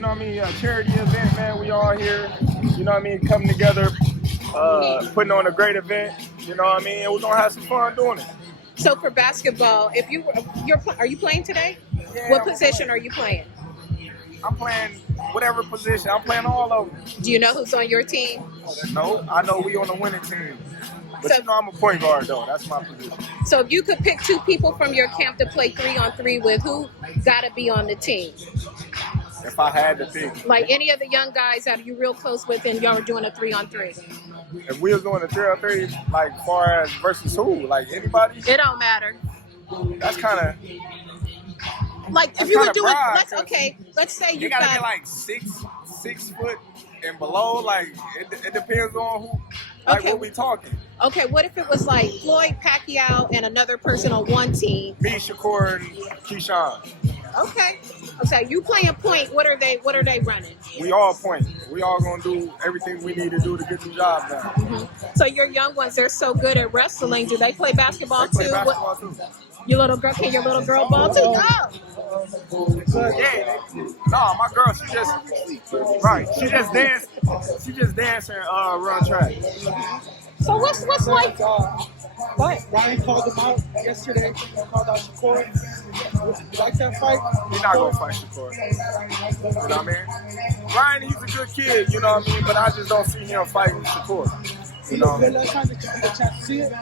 you know what I mean, a charity event, man. We all here, you know what I mean, coming together, putting on a great event, you know what I mean, and we're gonna have some fun doing it. So for basketball, if are you playing today? Yeah, What position are you playing? I'm playing whatever position. I'm playing all of them. Do you know who's on your team? No, I know we on the winning team. But So, you know I'm a point guard, though. That's my position. So if you could pick 2 people from your camp to play 3-on-3 with, who got to be on the team? If I had to pick. Like any of the young guys that you real close with and y'all were doing a 3-on-3? If we was doing a 3-on-3, like far as versus who? Like anybody? It don't matter. That's kind of... Like if you were doing, let's say you gotta be like 6 foot and below. Like it depends on who. Like what we talking. Okay, what if it was like Floyd, Pacquiao, and another person on one team? Me, Shakur, and Keyshawn. Okay, you playing point. What are they running? We all point. We all gonna do everything we need to do to get the job done. Mm-hmm. So your young ones, they're so good at wrestling. Do they play basketball too? Too. Your little girl, can your little girl ball too? Go. Yeah. No, my girl, she just dance. She just dance and run track. So what's like? What? Ryan called him out yesterday. Called out Shakur. You like that fight? He's not gonna fight Shakur. You know what I mean? Ryan, he's a good kid. You know what I mean? But I just don't see him fighting Shakur. You know? Last time did you get a chance to see it?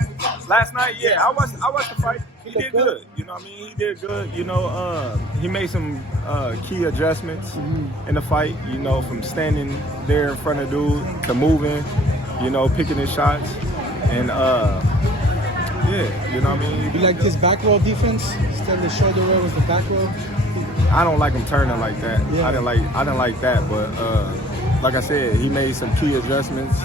Last night, yeah, I watched the fight. He did good. You know what I mean? He did good. You know, he made some key adjustments in the fight. You know, from standing there in front of dude to moving. You know, picking his shots and yeah, you know what I mean? You like his back row defense? Instead of the shoulder roll was the back row? I don't like him turning like that. Yeah. I didn't like that, but like I said, he made some key adjustments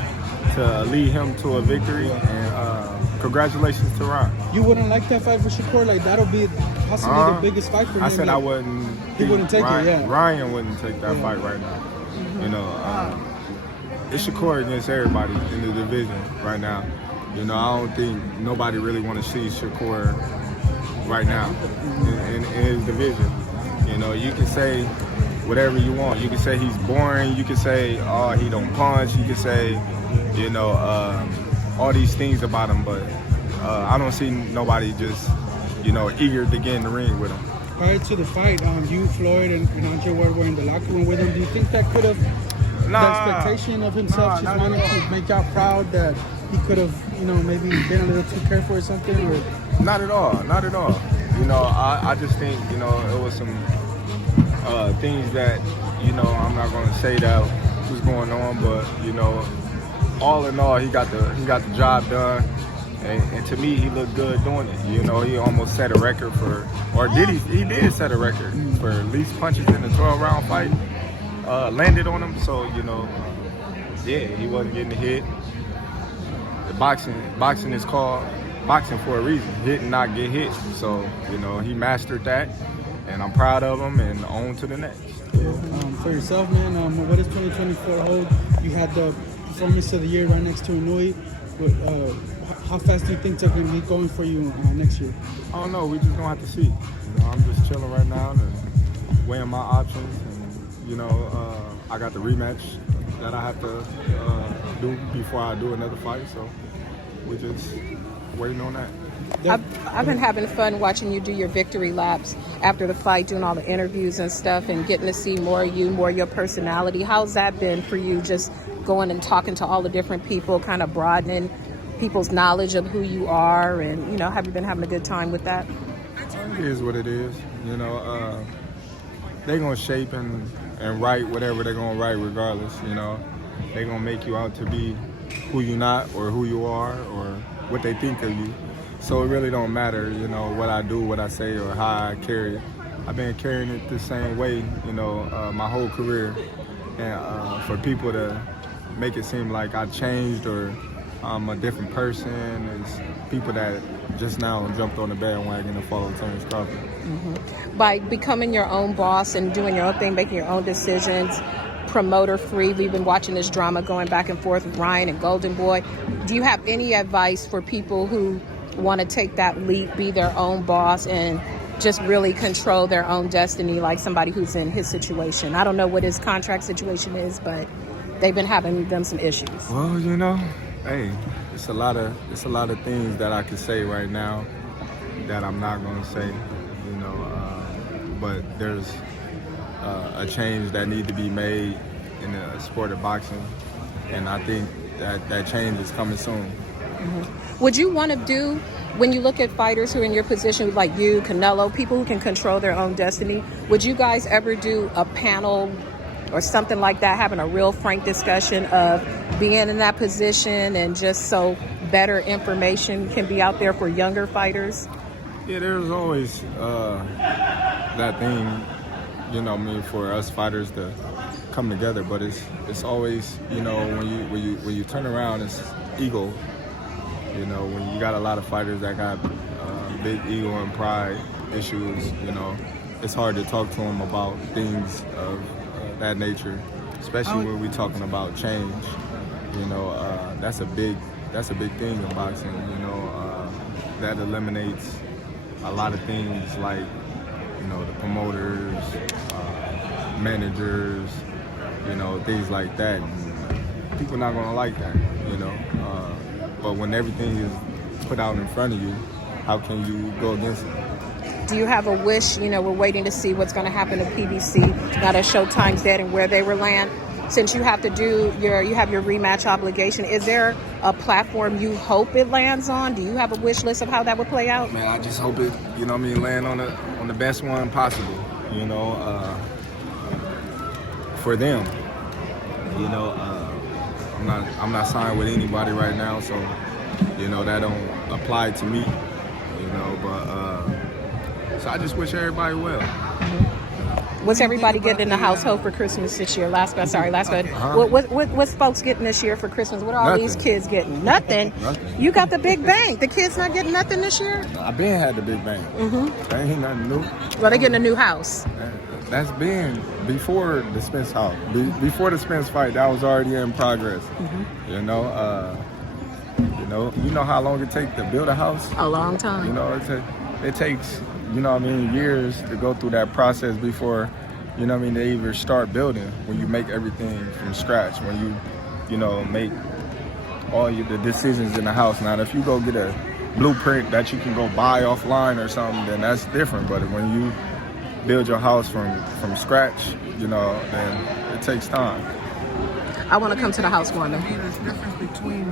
to lead him to a victory, and congratulations to Ron. You wouldn't like that fight for Shakur? Like that'll be possibly the biggest fight for him. I said I wouldn't. He wouldn't take Ryan, it, yeah. Ryan wouldn't take that fight right now. You know, it's Shakur against everybody in the division right now. You know, I don't think nobody really want to see Shakur right now in his division. You know, you can say whatever you want. You can say he's boring. You can say, oh, he don't punch. You can say, you know, all these things about him. But I don't see nobody just, you know, eager to get in the ring with him. Prior to the fight, you, Floyd, and Andre were in the locker room with him. Do you think that could have the expectation of himself just wanting to make y'all proud that he could have, you know, maybe been a little too careful or something? Or? Not at all. Not at all. You know, I just think, you know, it was some things that, you know, I'm not going to say that was going on, but, you know, all in all, he got the job done. And to me, he looked good doing it. You know, he almost set a record for, or did he did set a record for least punches in a 12-round fight. Landed on him, so, you know, yeah, he wasn't getting hit. The boxing is called boxing for a reason. Hit and not get hit. So, you know, he mastered that, and I'm proud of him, and on to the next. For yourself, man, what does 2024 hold? You had the performance of the year right next to Inouye. How fast do you think they're going to be going for you next year? I don't know. We just gonna have to see. You know, I'm just chilling right now and weighing my options. And, you know, I got the rematch that I have to do before I do another fight. So we're just waiting on that. I've been having fun watching you do your victory laps after the fight, doing all the interviews and stuff, and getting to see more of you, more of your personality. How's that been for you, just going and talking to all the different people, kind of broadening people's knowledge of who you are, and, you know, have you been having a good time with that? It is what it is. You know, they're going to shape and write whatever they're going to write regardless, you know. They're going to make you out to be who you're not or who you are or what they think of you. So it really don't matter, you know, what I do, what I say, or how I carry it. I've been carrying it the same way, you know, my whole career. And for people to make it seem like I changed or I'm a different person, is people that just now jumped on the bandwagon to follow Terence Crawford. Mm-hmm. By becoming your own boss and doing your own thing, making your own decisions, promoter-free, we've been watching this drama going back and forth with Ryan and Golden Boy. Do you have any advice for people who want to take that leap, be their own boss, and just really control their own destiny, like somebody who's in his situation? I don't know what his contract situation is, but they've been having them some issues. Well, hey, it's a lot of things that I could say right now that I'm not gonna say, but there's a change that needs to be made in the sport of boxing, and I think that change is coming soon. Mm-hmm. Would you want to do, when you look at fighters who are in your position, like you, Canelo, people who can control their own destiny, would you guys ever do a panel or something like that, having a real frank discussion of being in that position and just so better information can be out there for younger fighters? Yeah, there's always that thing, for us fighters to come together, but it's always, when you turn around, it's ego. When you got a lot of fighters that got big ego and pride issues, it's hard to talk to them about things of that nature, especially when we're talking about change. That's a big thing in boxing. That eliminates a lot of things like, the promoters, managers, things like that. And people not gonna like that, but when everything is put out in front of you, how can you go against it? Do you have a wish? We're waiting to see what's going to happen to PBC now that Showtime's dead and where they will land. Since you have to you have your rematch obligation, is there a platform you hope it lands on? Do you have a wish list of how that would play out? Man, I just hope it, land on the best one possible, for them. I'm not signed with anybody right now, so that don't apply to me. So I just wish everybody well. Mm-hmm. What's everybody getting in the household for Christmas this year? Last go. What's folks getting this year for Christmas? What are all these kids getting? Nothing. You got the big bang. The kids not getting nothing this year? I've been had the big bang. Mm-hmm. That ain't nothing new. Well, they getting a new house. That's been before the Spence house. Before the Spence fight, that was already in progress. Mm-hmm. You know how long it takes to build a house? A long time. It takes, years to go through that process before, they even start building. When you make everything from scratch, when you, make all the decisions in the house. Now, if you go get a blueprint that you can go buy offline or something, then that's different. But when you build your house from scratch, then it takes time. I want to come to the housewarming. There's a difference between